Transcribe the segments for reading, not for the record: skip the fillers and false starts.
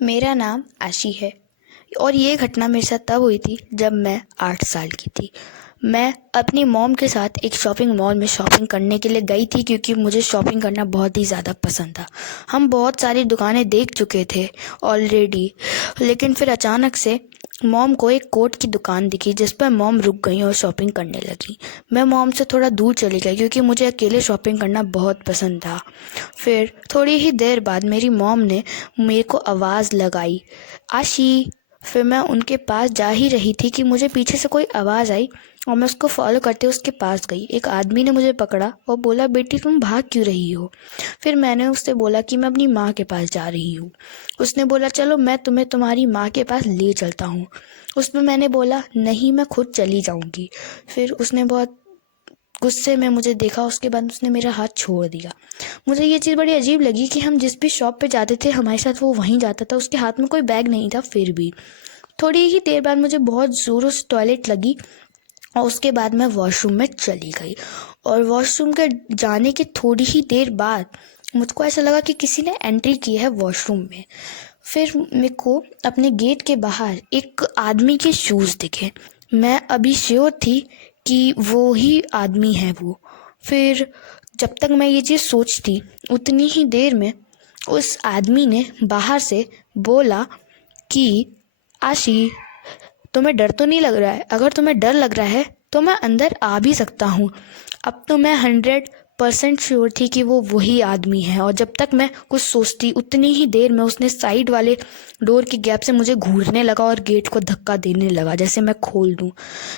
मेरा नाम आशी है और ये घटना मेरे साथ तब हुई थी जब मैं 8 साल की थी। मैं अपनी मॉम के साथ एक शॉपिंग मॉल में शॉपिंग करने के लिए गई थी क्योंकि मुझे शॉपिंग करना बहुत ही ज़्यादा पसंद था। हम बहुत सारी दुकानें देख चुके थे ऑलरेडी, लेकिन फिर अचानक से मॉम को एक कोट की दुकान दिखी जिस पर मॉम रुक गई और शॉपिंग करने लगी। मैं मॉम से थोड़ा दूर चली गई क्योंकि मुझे अकेले शॉपिंग करना बहुत पसंद था। फिर थोड़ी ही देर बाद मेरी मॉम ने मेरे को आवाज़ लगाई, आशी। फिर मैं उनके पास जा ही रही थी कि मुझे पीछे से कोई आवाज़ आई और मैं उसको फॉलो करते उसके पास गई। एक आदमी ने मुझे पकड़ा और बोला, बेटी तुम भाग क्यों रही हो? फिर मैंने उससे बोला कि मैं अपनी माँ के पास जा रही हूँ। उसने बोला, चलो मैं तुम्हें तुम्हारी माँ के पास ले चलता हूँ। उसमें मैंने बोला, नहीं मैं खुद चली जाऊँगी। फिर उसने बहुत गुस्से में मुझे देखा, उसके बाद उसने मेरा हाथ छोड़ दिया। मुझे ये चीज़ बड़ी अजीब लगी कि हम जिस भी शॉप पे जाते थे हमारे साथ वो वहीं जाता था, उसके हाथ में कोई बैग नहीं था। फिर भी थोड़ी ही देर बाद मुझे बहुत ज़ोरों से टॉयलेट लगी और उसके बाद मैं वॉशरूम में चली गई। और वॉशरूम के जाने के थोड़ी ही देर बाद मुझको ऐसा लगा कि किसी ने एंट्री की है वॉशरूम में। फिर मेरे को अपने गेट के बाहर एक आदमी के शूज़ दिखे। मैं अभी श्योर थी कि वो ही आदमी है वो। फिर जब तक मैं ये चीज़ सोचती उतनी ही देर में उस आदमी ने बाहर से बोला कि आशी, तुम्हें डर तो नहीं लग रहा है? अगर तुम्हें डर लग रहा है तो मैं अंदर आ भी सकता हूँ। अब तो मैं 100% श्योर थी कि वो वही आदमी है। और जब तक मैं कुछ सोचती उतनी ही देर में उसने साइड वाले डोर की गैप से मुझे घूरने लगा और गेट को धक्का देने लगा जैसे मैं खोल दूँ।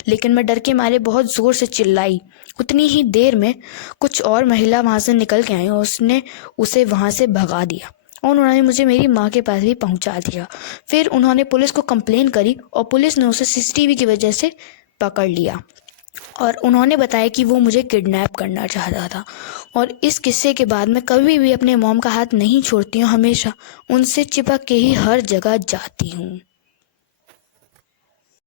लेकिन मैं डर के मारे बहुत ज़ोर से चिल्लाई। उतनी ही देर में कुछ और महिला वहाँ से निकल के आई और उसने उसे वहाँ से भगा दिया और उन्होंने मुझे मेरी माँ के पास भी पहुँचा दिया। फिर उन्होंने पुलिस को कंप्लेन करी और पुलिस ने उसे सीसीटीवी की वजह से पकड़ लिया और उन्होंने बताया कि वो मुझे किडनैप करना चाहता था। और इस किस्से के बाद मैं कभी भी अपने मॉम का हाथ नहीं छोड़ती हूँ, हमेशा उनसे चिपक के ही हर जगह जाती हूँ।